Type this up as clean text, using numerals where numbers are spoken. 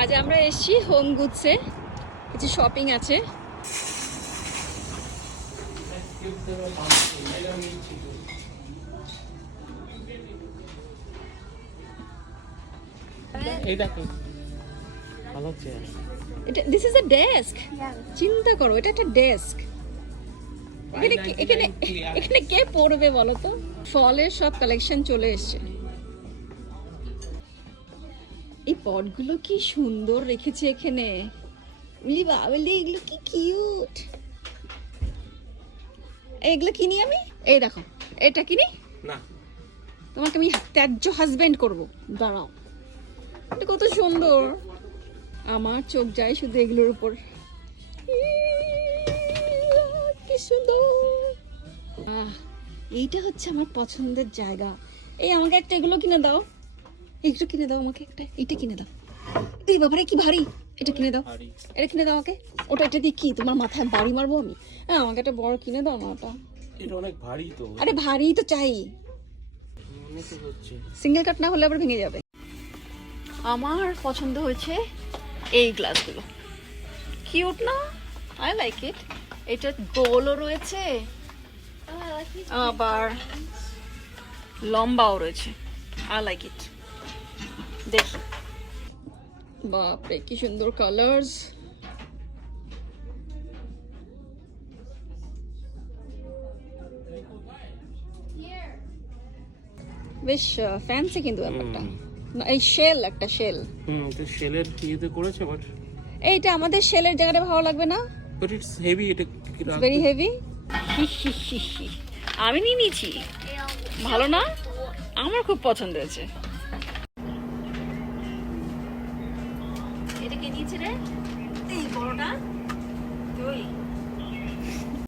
আজ আমরা এসেছি হোম গুডসে, কিছু শপিং আছে। This is a desk. চিন্তা করো, এটা একটা ডেস্ক। এখানে এখানে কে পড়বে বলো তো? ফলের সব কালেকশন চলে এসছে। এই পটগুলো কি সুন্দর রেখেছে এখানে। উলি বাবলি, এগুলো কি কিউট। এগুলো কিনি আমি। এই দেখো, এটা কিনি না, তোমাকে আমি ত্যায্য হাজবেন্ড করব। দাঁড়াও, এটা কত সুন্দর। আমার চোখ যায় শুধু এগুলোর উপর। কি সুন্দর। এইটা হচ্ছে আমার পছন্দের জায়গা। এই আমাকে একটা এগুলো কিনে দাও, এইটা কিনে দাও আমাকে একটা, এইটা কিনে দাও। এই বাবারে কি ভারী, এটা কিনে দাও, এটা কিনে দাও আমাকে। ওটা এটা দিয়ে কি তোমার মাথায় বাড়ি মারবো আমি? হ্যাঁ, আমাকে একটা বড় কিনে দাও না ওটা। এটা অনেক ভারী তো। আরে ভারী তো চাই, সিঙ্গেল কাট না হলে আবার ভেঙে যাবে। আমার পছন্দ হয়েছে এই গ্লাসগুলো, কিউট না? I like it. এটা গোলও রয়েছে আবার লম্বাও রয়েছে। I like it. দেখি, বাপরে কি সুন্দর কালার্স। বেশ ফ্যান্সি কিন্তু ব্যাপারটা। এই শেল, একটা শেল। এটা শেলের ইয়েতে করেছে, বাট এইটা আমাদের শেলের জায়গাটা ভালো লাগবে না? বাট ইটস হেভি, এটা ভেরি হেভি। আমি নিয়ে নিয়েছি, ভালো না? আমার খুব পছন্দ হয়েছে। এটা কে নিয়েছে রে? এই বড়টা